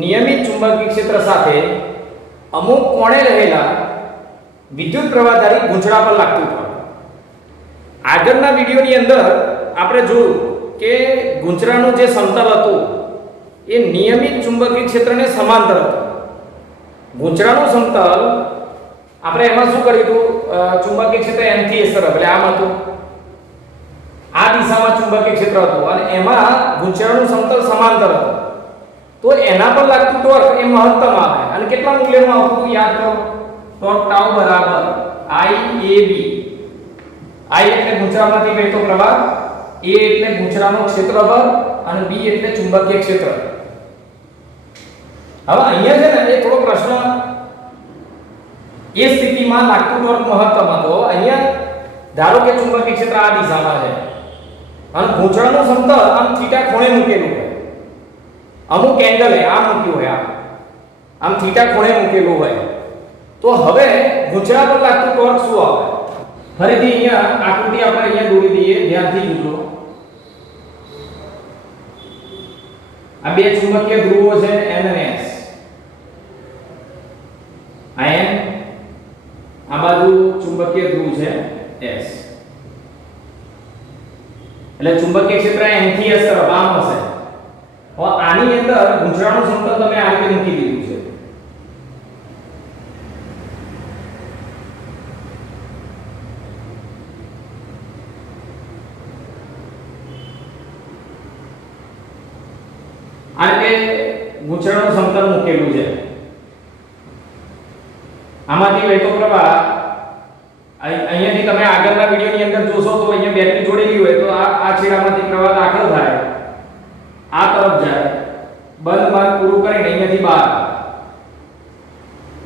નિયમિત ચુંબકીય ક્ષેત્ર સાથે અમુક કોણે રહેલા વિદ્યુત પ્રવાહધારી ગૂંચળા પર લાગતું બળ. આગળના વિડિયોની અંદર આપણે જોયું કે ગૂંચળાનું જે સમતલ હતું એ નિયમિત ચુંબકીય ક્ષેત્રને સમાંતર હતું. ગૂંચળાનું સમતલ આપણે એમાં શું કર્યું હતું, ચુંબકીય ક્ષેત્ર n થી s તરફ, એટલે આમ હતું, આ દિશામાં ચુંબકીય ક્ષેત્ર હતું અને એમાં ગૂંચળાનું સમતલ સમાંતર હતું. તો એના પર લાગતું ટોર્ક એ મહત્તમ આવે અને કેટલા મૂલ્યમાં આવતું યાદ કરો, ટોર્ક ટાઉ બરાબર IAB. I એટલે ગૂંચળામાંથી વહેતો પ્રવાહ, A એટલે ગૂંચળાનો ક્ષેત્રફળ અને B એટલે ચુંબકીય ક્ષેત્ર. હવે અહીંયા છે ને એ થોડો પ્રશ્ન, એ સ્થિતિમાં લાગતું ટોર્ક મહત્તમ હતો. અહીંયા ધારો કે ચુંબકીય ક્ષેત્ર આ દિશામાં છે અને ગૂંચળાનું સમતલ આમ થીટા ખૂણે મૂકેલું હોય, અમુક એંગલે આ મૂક્યું હોય, આમ થીટા ખૂણે મૂકેલું હોય, તો હવે ગૂંચળા પર લાગતું ટોર્ક શું આવે? ફરીથી અહીંયા આકૃતિ આપણે અહીંયા દોરી દઈએ, ધ્યાનથી જોજો. આ બે ચુંબકીય ધ્રુવો છે N અને S. આ N, આ બાજુ ચુંબકીય ધ્રુવ છે S. એટલે ચુંબકીય ક્ષેત્ર N થી S તરફ આમ હશે. હવે આની અંદર ગૂંચળાનું સમતલ તમે આ રીતે મૂકી દીધું છે. આ રીતે ગૂંચળાનું સમતલ મૂકેલું છે. આમાંથી વહેતો પ્રવાહ અહીંયાથી તમે આગળના વિડિયોની અંદર જોશો તો અહીંયા બેટરી જોડેલી હોય તો આ છેડામાંથી પ્રવાહ દાખલ થાય, આ તરફ જાય, બંધ માર્ગ પૂરું કરીને અહીંયાથી બહાર,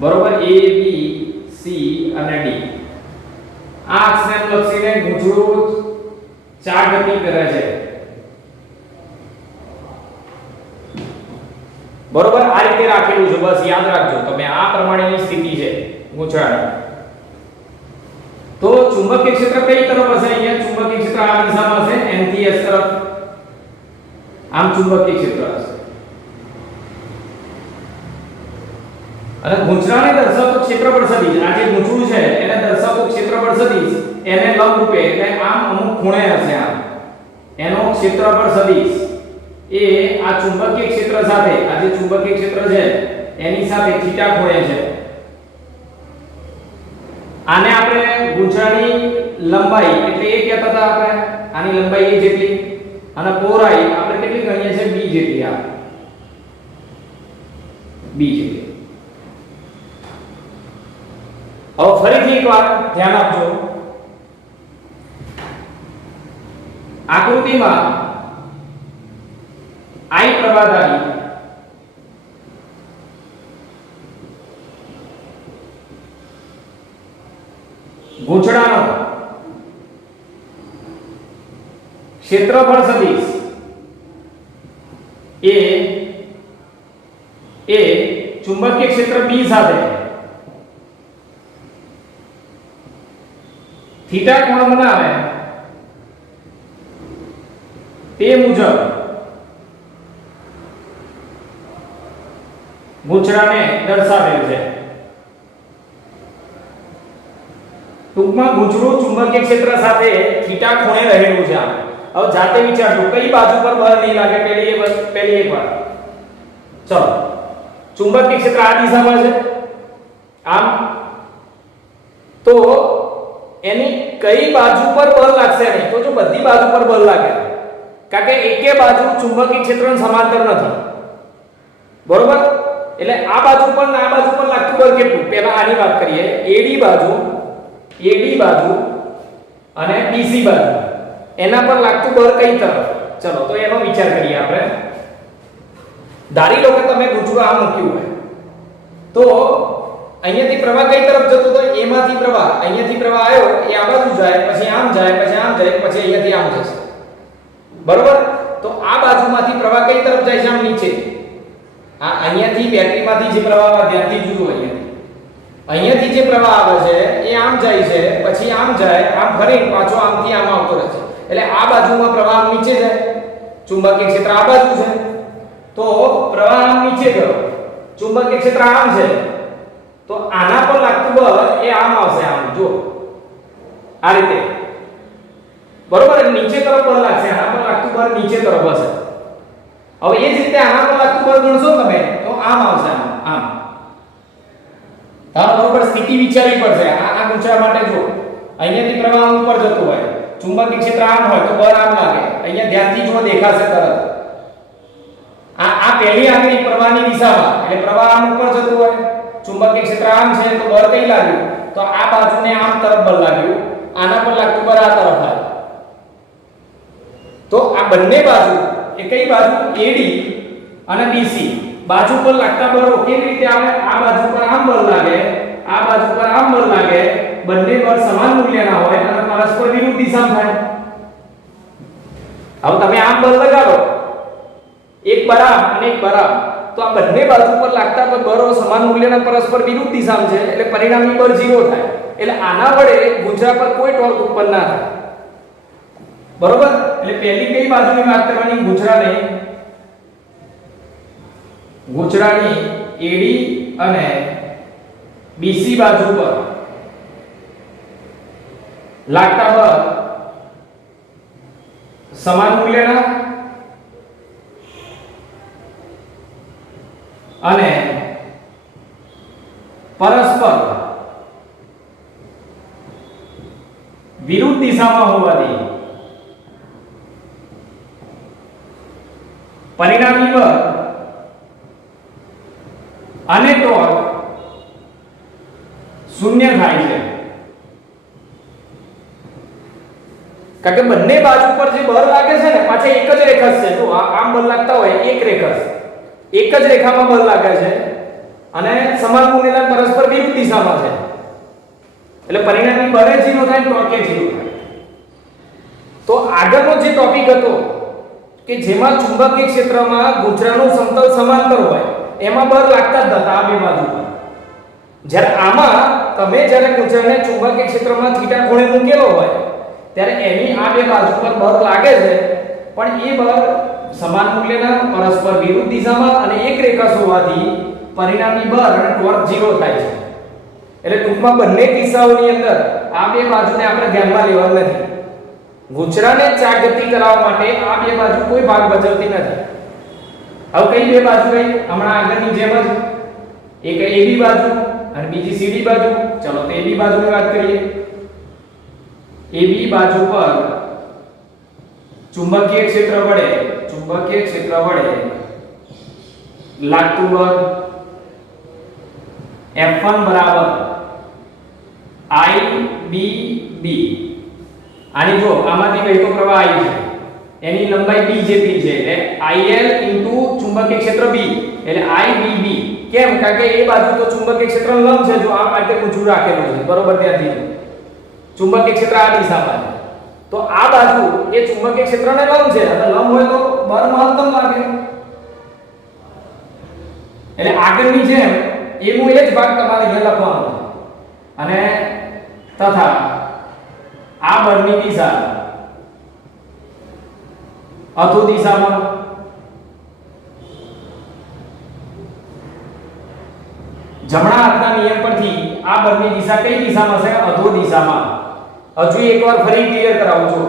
બરોબર, A B C અને D. આ અક્ષને લક્ષીને ગૂંચળું ચાર ગતિ કરે છે, બરોબર. આ રીતે રાખેલું છે, બસ યાદ રાખજો તમે, આ પ્રમાણેની સ્થિતિ છે ગૂંચળાની. તો ચુંબકીય ક્ષેત્ર કઈ તરફ હશે? અહીંયા ચુંબકીય ક્ષેત્ર આ દિશામાં છે, N થી S તરફ, આમ ચુંબકીય ક્ષેત્ર હશે. અને ગૂંચળાને દર્શાવતું ક્ષેત્રફળ સદિશ, આ જે ગૂંચળું છે એને દર્શાવતું ક્ષેત્રફળ સદિશ એને લંબ રૂપે એટલે આમ અમુક ખૂણે હશે, આમ એનો ક્ષેત્રફળ સદિશ એ આ ચુંબકીય ક્ષેત્ર સાથે, આ જે ચુંબકીય ક્ષેત્ર છે એની સાથે થીટા ખૂણે છે. આને આપણે ગૂંચળાની લંબાઈ એટલે એ કહેતા હતા આપણે, આની લંબાઈ a જેટલી અને પહોળાઈ આપણે કેટલી ગણીએ છે? b જેટલી. આ b જેટલી. હવે ફરીથી એકવાર ધ્યાન આપજો. આકૃતિમાં I પ્રવાહધારી ગૂંચળાનો ક્ષેત્રફળ સદિશ એ ચુંબકીય ક્ષેત્ર B સાથે થીટા કોણ બનાવે તે મુજબ ગૂંચળાને દર્શાવેલ છે. ટૂંકમાં ગૂંચળું ચુંબકીય ક્ષેત્ર સાથે થીટા ખૂણે રહેલું છે. હવે જાતે વિચારજો કઈ બાજુ પર બળ નહીં લાગે. પહેલી એક વાર ચલો, ચુંબકીય ક્ષેત્ર આ દિશામાં છે આમ, તો એની કઈ બાજુ પર બળ લાગશે નહીં? તો જો બધી બાજુ પર બળ લાગે, કારણ કે એકે બાજુ ચુંબકીય ક્ષેત્રને સમાંતર નથી, બરોબર. એટલે આ બાજુ પર ને આ બાજુ પર લાગતું બળ કેટલું? પહેલા આની વાત કરીએ. AD બાજુ અને BC બાજુ એના પર લાગતું બળ કઈ તરફ? ચલો તો એનો વિચાર કરીએ આપણે. ધારી લો કે તમે ગૂંચળું આ મૂક્યું હોય તો અહીંયાથી પ્રવાહ કઈ તરફ જતો હતો? A માંથી પ્રવાહ, અહીંયાથી પ્રવાહ આવ્યો એ આ બાજુ જાય, પછી આમ જાય, પછી આમ જાય, પછી અહીંયાથી આમ જશે, બરોબર. તો આ બાજુમાંથી પ્રવાહ કઈ તરફ જાય છે? આમ નીચે. આ અહીંયાથી બેટરીમાંથી જે પ્રવાહ આવે, ધ્યાનથી જુઓ, અહીંયાથી જે પ્રવાહ આવે છે એ આમ જાય છે, પછી આમ જાય, આમ ફરીને પાછો આમથી આમ આવતો રહે છે. એટલે આ બાજુમાં પ્રવાહ નીચે જાય, ચુંબકીય ક્ષેત્ર આ બાજુ છે. તો તો પ્રવાહ આમ નીચે ગયો, ચુંબકીય ક્ષેત્ર આમ છે, તો આના પર લાગતું બળ એ આમ આવશે, આમ જો આ રીતે, બરોબર, નીચે તરફ બળ લાગશે, આના પર લાગતું બળ નીચે તરફ હશે. હવે એ જ રીતે આના પર લાગતું બળ ગણશો તમે તો આમ આવશે, આમ તારો બરોબર સ્થિતિ વિચારવી પડશે. આ ગુંચરા માટે જો અહીંયાથી પ્રવાહ ઉપર જતો હોય, ચુંબકીય ક્ષેત્ર આમ હોય તો બળ આમ લાગે, અહીંયા ધ્યાનથી જો દેખાશે તરત આ પહેલી આંગળી પ્રવાહની દિશામાં, એટલે પ્રવાહ આમ ઉપર જતો હોય, ચુંબકીય ક્ષેત્ર આમ છે તો બળ કઈ લાગ્યું, તો આ બાજુને આમ તરફ બળ લાગ્યું, આના પર લાગતું બળ આ તરફ આવ્યું. તો આ બંને બાજુ એ કઈ બાજુ AD અને BC બાજુ પર લાગતા બળો કેવી રીતે આવે, આ બાજુ પર આમ બળ લાગે, આ બાજુ પર આમ બળ લાગે, બંને બળ સમાન મૂલ્યના હોય અને પરસ્પર વિરુદ્ધ દિશામાં થાય. હવે તમે આમ બળ લગાડો, એક બરાબર અને એક બરાબર, તો આ બંને બાજુ પર લાગતા બળો સમાન મૂલ્યના પરસ્પર વિરુદ્ધ દિશામાં છે, એટલે પરિણામી બળ 0 થાય. એટલે આના વડે ગુંચરા પર કોઈ ટોર્ક ઉત્પન્ન ના થાય, બરોબર. એટલે પહેલી કઈ બાજુની વાત કરવાની, ગુંચરાની AD અને BC બાજુ પર લાગતા બળ સમાન મૂલ્યના અને પરસ્પર વિરુદ્ધ દિશામાં હોવાથી પરિણામી બળ અને ટોર્ક શૂન્ય થાય છે. કારણ કે બંને બાજુ પર જે બળ લાગે છે ને પાછા એક જ રેખા છે, જો આમ બળ લાગતા હોય એક રેખા, એક જ રેખામાં બળ લાગે છે અને સમાન મૂલ્યના પરસ્પર વિરુદ્ધ દિશામાં છે, એટલે પરિણામી બળ 0 થાય, ટોર્ક 0 થાય. તો આગળનો જે ટોપિક હતો કે જેમાં ચુંબકીય ક્ષેત્રમાં ગુંચરાનું સમતલ સમાંતર હોય એમાં બળ લાગતા જ હતા આ બે બાજુ પર. જ્યારે આમાં તમે જ્યારે ગુંચરાને ચુંબકીય ક્ષેત્રમાં થીટા ખૂણે મૂકેલો હોય ત્યારે એની આ બે બાજુ પર બળ લાગે છે, પણ એ બળ સમાન મૂલ્યના પરસ્પર વિરુદ્ધ દિશામાં અને એક રેખા હોવાથી પરિણામી બળ અને ટોર્ક 0 થાય છે. એટલે ટૂંકમાં બંને કિસ્સાઓની અંદર આ બે બાજુને આપણે ધ્યાનમાં લેવાની નથી. ગુંચરાને ચાગતી કરાવવા માટે આ બે બાજુ કોઈ ભાગ ભજવતી નથી. હવે કઈ બે બાજુ રહી, હમણાં આગળની જેમ જ એક AB બાજુ અને બીજી CD બાજુ. ચલો તો AB બાજુની વાત કરીએ. AB બાજુ પર ચુંબકીય ક્ષેત્ર વડે લાગતું બળ F1 બરાબર IBB. આની જો આમાંથી વહેતો પ્રવાહ I છે, એની લંબાઈ b જેટલી છે, એટલે IL ચુંબકીય ક્ષેત્ર B એટલે IBB. કેમ? કારણ કે એ બાજુ તો ચુંબકીય ક્ષેત્ર લંબ છે, જો આ માટે ઊંચું રાખેલું છે, બરોબર. ત્યાંથી ચુંબકીય ક્ષેત્ર આ દિશામાં છે, તો આ બાજુ એ ચુંબકીય ક્ષેત્રને લંબ છે, અને લંબ હોય તો બળ મહત્તમ લાગે. એટલે આગળની જેમ એનું એ જ ભાગ તમારે અહીં લખવાનો છે. અને તથા આ બળની દિશા અધો દિશામાં જમણા હાથના નિયમ પરથી આ બળની દિશા કઈ દિશામાં છે? અધો દિશામાં. હજુ એકવાર ફરી ક્લિયર કરાવું છું.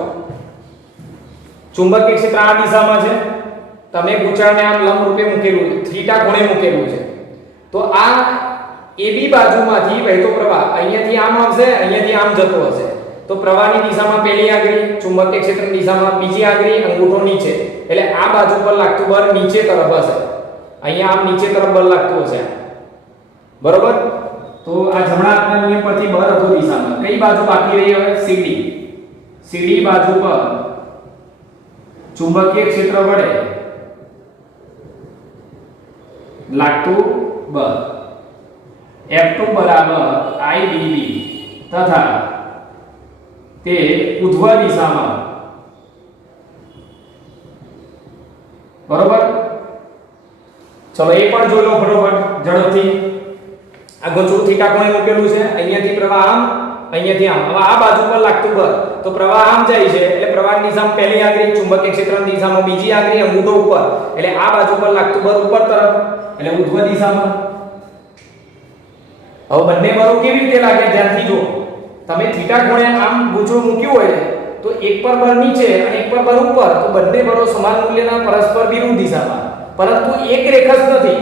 ચુંબકીય ક્ષેત્ર આ દિશામાં છે, તમે ગુંચરાને આમ લંબ રૂપે મૂકેલું છે, થીટા ખૂણે મૂકેલું છે, તો આ AB બાજુમાંથી વહેતો પ્રવાહ અહીંયાથી આમ આવશે, અહીંયાથી આમ જતો હશે. તો પ્રવાહની દિશામાં પહેલી આંગળી, ચુંબકીય ક્ષેત્રની દિશામાં બીજી આંગળી, અંગૂઠો નીચે, એટલે આ બાજુ પર લાગતું બળ નીચે તરફ હશે. અહીંયા આમ નીચે તરફ બળ લાગતું હશે, બરોબર. તો આ જમણા હાથના નિયમ પરથી બળ અધો દિશામાં. કઈ બાજુ બાકી રહી હવે? CD બાજુ પર ચુંબકીય ક્ષેત્ર વડે લાગતું બળ F2 બરાબર IBB તથા તે ઉધ્વ દિશામાં, બરોબર. ચલો એ પણ જોઈ લો ફટાફટ ઝડપથી. આ ગોચરું થીટા ખૂણે મૂકેલું છે, અહીંયાથી પ્રવાહ આમ અહીંયાથી આમ. હવે આ બાજુ પર લાગતું બળ તો પ્રવાહ આમ જાય છે એટલે પ્રવાહની દિશામાં પહેલી આંગળી ચુંબકીય ક્ષેત્રની દિશામાં, બીજી આંગળી અંગૂઠો ઉપર એટલે આ બાજુ પર લાગતું બળ ઉપર તરફ એટલે ઉધ્વ દિશામાં. હવે બંને બળો કેવી રીતે લાગે ધ્યાનથી જો. તમે થીટા ખૂણે આમ ગૂંચળું મૂક્યું હોય તો એક પર બળ નીચે અને એક પર બળ ઉપર તો બંને બળો સમાન મૂલ્યના પરસ્પર વિરુદ્ધ દિશામાં, પરંતુ એક રેખસ નથી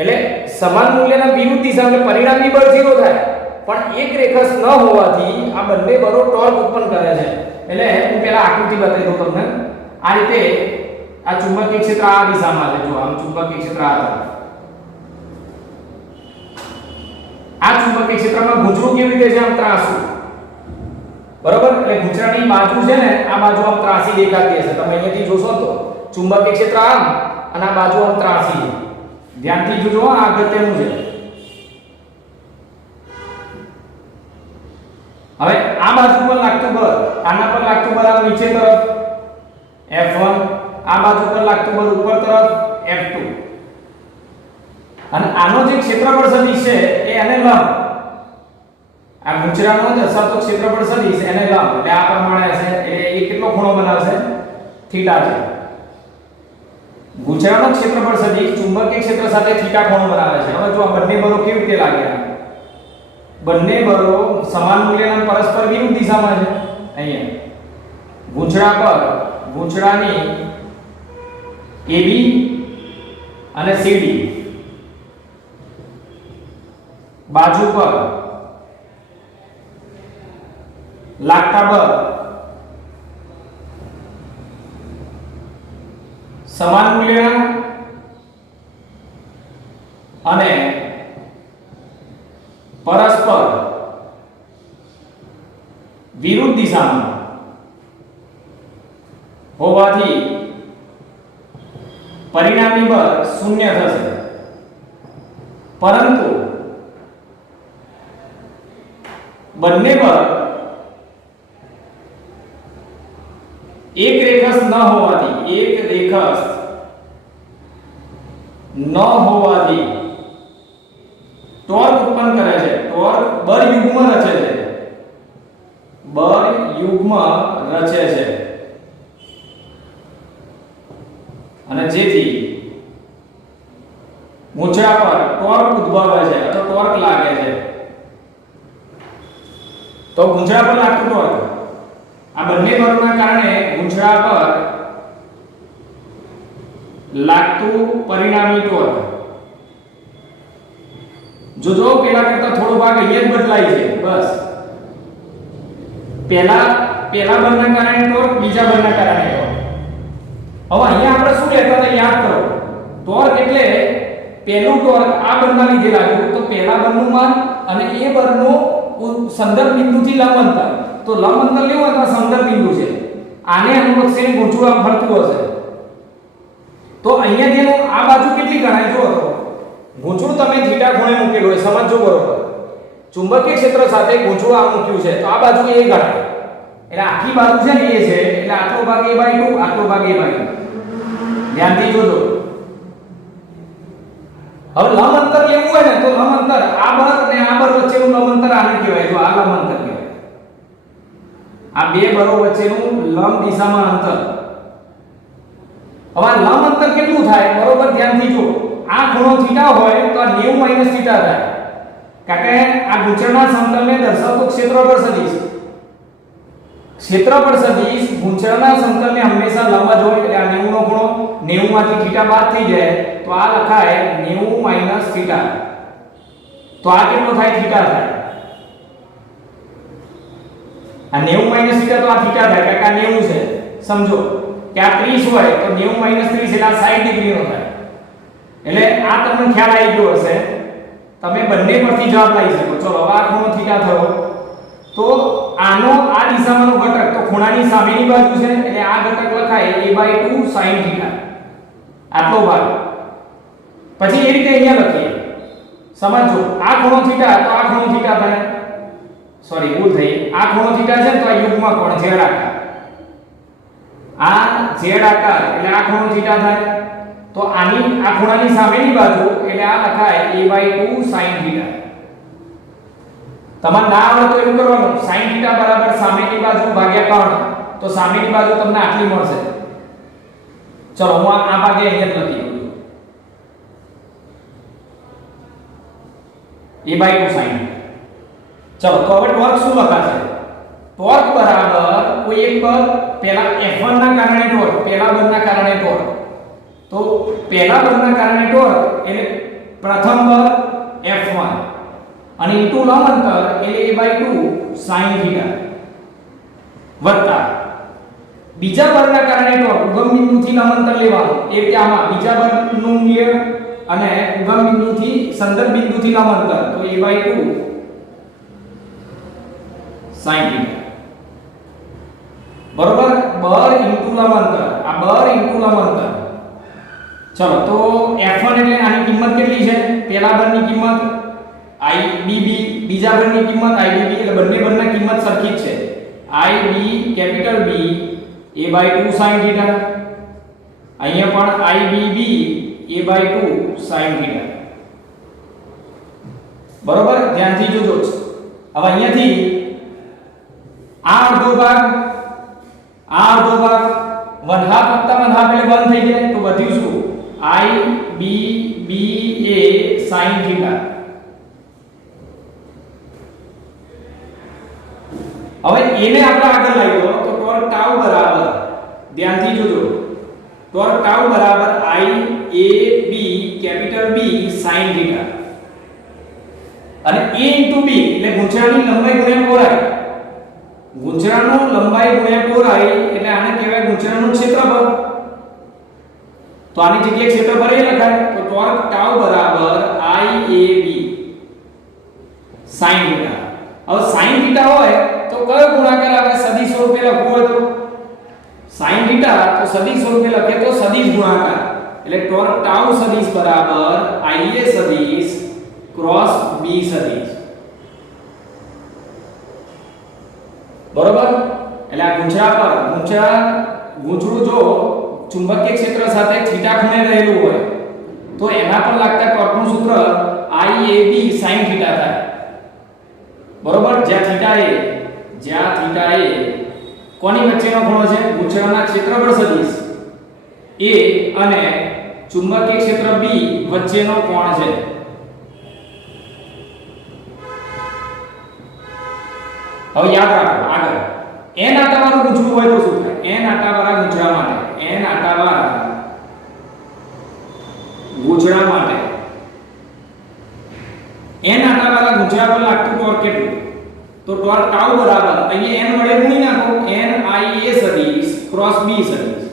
એટલે સમાન મૂલ્યના વિરુદ્ધ દિશા એટલે પરિણામી બળ 0 થાય. પણ એક રેખસ ન હોવાથી આ બંને બળો ટોર્ક ઉત્પન્ન કરે છે. એટલે હું પહેલા આકૃતિ બતાવી દઉં તમને. આ રીતે આ ચુંબકીય ક્ષેત્ર આ દિશામાં છે. જો આમ ચુંબકીય ક્ષેત્ર આ તરફ. આ ચુંબકીય ક્ષેત્રમાં ગૂંચળું કેવી રીતે છે આમ ત્રાસું. બરોબર? એટલે ગૂંચળાની બાજુ છે ને આ બાજુ આમ ત્રાસી દેખાતી હશે. તમે અહીંયાથી જોશો તો ચુંબકીય ક્ષેત્ર આમ અને આ બાજુ આમ ત્રાસી છે. ધ્યાનથી જોજો આ અગત્યનું છે. હવે આ બાજુ પર લાગતું બળ, આના પર લાગતું બળ આ નીચે તરફ F1, આ બાજુ પર લાગતું બળ ઉપર તરફ F2. અને આનો જે ક્ષેત્રફળ સદિશ છે એ એને લંબ, આ ગૂંચળાનો દર્શાવતો ક્ષેત્રફળ સદિશ એને લંબ એટલે આ પ્રમાણે હશે. એટલે એ કેટલો ખૂણો બનાવશે? થીટા છે. ગૂંચળાનો ક્ષેત્રફળ સદિશ ચુંબકીય ક્ષેત્ર સાથે થીટા ખૂણો બનાવે છે. હવે જો આ બંને બળો કેવી રીતે લાગ્યા? બંને બળો સમાન મૂલ્યના પરસ્પર વિરુદ્ધ દિશામાં છે. અહીંયા ગૂંચળા પર ગૂંચળાની AB અને CD બાજુ પર લાગતા બળ સમાન મૂલ્યના અને પરસ્પર વિરુદ્ધ દિશામાં હોવાથી પરિણામી બળ 0 થશે. પરંતુ બંને બળ એક રેખસ ન હોવાથી ટોર્ક ઉત્પન્ન કરે છે. ટોર્ક બળ યુગ્મ રચે છે. અને જેથી ગૂંચળા પર ટોર્ક ઉદ્ભવે છે અથવા ટોર્ક લાગે છે. તો ગૂંચળા પર લાગતું ટોર્ક આ બંને બળોના કારણે ગૂંચળા પર લાગતું પરિણામી ટોર્ક જો પેલા કરતા થોડો ભાગ અહીંયા જ બદલાય છે. બસ પેલા બળના કારણે ટોર્ક, બીજા બળના કારણે ટોર્ક. હવે અહીંયા આપણે શું લેતા હતા યાદ કરો. ટોર્ક એટલે પહેલું ટોર્ક આ બળના લીધે લાગ્યું તો પહેલા બળનું માન અને એ બળનું સંદર્ભ બિંદુથી લંબ અંતર. તો લંબ અંતર લેવું અથવા સંદર્ભ બિંદુ છે. આને અનુલક્ષીને ગૂંચળું આમ ફરતું હશે. તો અહીંયા જેનું આ બાજુ કેટલી ગણાય જો તો ગૂંચળું તમે થીટા ખૂણે મૂકેલું હોય સમજો બરોબર. ચુંબકીય ક્ષેત્ર સાથે ગૂંચળું આ મૂક્યું છે તો આ બાજુ a ગણાય. એટલે આખી બાજુ છે ને a છે એટલે આટલો ભાગ a/2, આટલો ભાગ a/2. ધ્યાનથી જોજો. હવે લંબ અંતર લેવું હોય ને તો લંબ અંતર આ બળ અને આ બળ વચ્ચેનું લંબ અંતર આને કહેવાય. જો આ લંબ અંતર કહેવાય. આ બે બળો વચ્ચેનું લંબ દિશામાં અંતર. હવે લંબ અંતર કેટલું થાય બરોબર ધ્યાનથી જો. આ ખૂણો થીટા હોય તો આ 90 - થીટા થાય. કારણ કે આ ગૂંચળના સમતલને દર્શાવતો ક્ષેત્રફળ સદિશ. ક્ષેત્રફળ સદિશ ગૂંચળના સમતલને હંમેશા લંબ જ હોય. એટલે આ 90 નો ખૂણો 90 માંથી થીટા બાદ થઈ જાય તો આ લખાય 90 - થીટા. તો આ કેટલો થાય? થીટા થાય. આ 90 - થીટા તો આ થીટા થાય કારણ કે આ 90 છે. સમજો કે આ 30 હોય તો 90 - 30 એટલે આ 60 ડિગ્રીનો થાય. એટલે આ તમને ખ્યાલ આવી ગયો હશે. તમે બંને પરથી જવાબ લઈ શકો. ચલો હવે આ ખૂણો થીટા થયો તો આનો આ દિશામાંનો ઘટક તો ખૂણાની સામેની બાજુ છે એટલે આ ઘટક લખાય a/2 sin થીટા. આટલો ભાગ. પછી એ રીતે અહીંયા લખીએ. સમજો આ ખૂણો થીટા તો આ ખૂણો થીટા થાય. સોરી ભૂલ થઈ. આ ખૂણો થીટા છે તો આ યુગ્મ કોણ z આકાર. આ z આકાર એટલે આ ખૂણો થીટા થાય. તો આની આ ખૂણાની સામેની બાજુ એટલે આ લખાય a/2 sin થીટા. તમારે ના આવડે તો એવું કરવાનું sin θ બરાબર સામેની બાજુ ભાગ્યા કર્ણ, તો સામેની બાજુ તમને આટલી મળશે. ચલો હું આ ભાગે અહીંયા જ લખી દઉં. a/2 sin. ચલો તો હવે ટોર્ક શું લખાશે? ટોર્ક બરાબર કોઈ એક બળ, પહેલા F1 ના કારણે ટોર્ક, પહેલા બળના કારણે ટોર્ક. તો પહેલા બળના કારણે ટોર્ક એટલે પ્રથમ બળ F1 અને ઇન્ટુ લંબ અંતર એટલે a/2 sin θ વત્તા બીજા બળના કારણે ટોર્ક ઉગમ બિંદુથી લંબ અંતર લેવાનું, એ રીતે આમાં બીજા બળનું મૂલ્ય અને ઉગમ બિંદુથી સંદર્ભ બિંદુથી લંબ અંતર, તો a/2 sin θ. બરોબર, બળ ઇન્ટુ લંબ અંતર, આ બળ ઇન્ટુ લંબ અંતર. ચલો તો F1 એટલે આની કિંમત કેટલી છે? પહેલા બળની કિંમત IBB, બીજા બળની કિંમત IBB, એટલે બંને બળના કિંમત સરખી જ છે. IB capital B a/2 sin θ. અહીંયા પણ IBB a/2 sin θ. બરોબર, ધ્યાનથી જોજો. હવે અહીંયાથી આ અડધો ભાગ, આ અડધો ભાગ 1/2 વત્તા 1/2 એટલે 1 થઈ જાય, તો વધ્યું શું? IBB a sin θ. હવે એને આપણે આગળ લાવી દો તો ટોર્ક ટાઉ બરાબર, ધ્યાનથી જોજો, ટોર્ક ટાઉ બરાબર IAB કેપિટલ B sin θ અને A into B એટલે ગુંચરાની લંબાઈ ગુણ્યા પહોળાઈ. ગુંચરાનું લંબાઈ ગુણ્યા પહોળાઈ એટલે આને કહેવાય ગુંચરાનું ક્ષેત્રફળ. તો આની જગ્યાએ ક્ષેત્રફળ એ લખાય, તો ટોર્ક ટાઉ બરાબર IAB sin θ. હવે sin θ હોય તો કયો ગુણાકાર આપણે સદિશ સ્વરૂપે લખવું હોય તો sin θ તો સદિશ સ્વરૂપે લખે તો સદિશ ગુણાકાર, એટલે ટોર્ક ટાઉ સદિશ બરાબર IA સદિશ ક્રોસ B સદિશ. બરોબર, એટલે આ ગુંચરા પર ગુંચરું જો ચુંબકીય ક્ષેત્ર સાથે થીટા ખૂણે રહેલું હોય તો એના પર લાગતા ટોર્કનું સૂત્ર IAB sin θ થાય. બરોબર, જ્યાં થીટા એ કોની વચ્ચેનો ખૂણો છે? ગુંચરાના ક્ષેત્રફળ સદિશ A અને ચુંબકીય ક્ષેત્ર B વચ્ચેનો કોણ છે. હવે યાદ રાખો, આગળ n આટાવાળું ગુંચરું હોય તો શું થાય? n આટાવાળા ગુંચરા માટે, n આટાવાળા ગુંચરા માટે n આટાવાળા ગુંચરા પર લાગતું ટોર્ક કેટલું? તો ટોર્ક ટાઉ બરાબર અહીંયા n વડે ગુણી નાખો, n IA સદિશ ક્રોસ B સદિશ.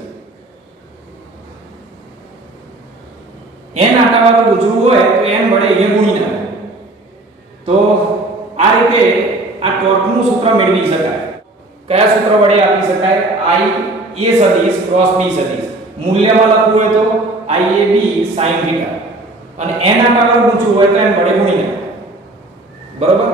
n આટાવાળું ગુંચરું હોય તો n વડે અહીંયા ગુણી નાખો, તો આ રીતે આ ટોર્કનું સૂત્ર મેળવી શકાય. કયા સૂત્ર વડે આપી શકાય? IA સદિશ ક્રોસ B સદિશ. મૂલ્યમાં લખવું હોય તો IAB sin θ અને n આટાવાળું ગુંચરું હોય તો n વડે ગુણી નાખો. બરોબર.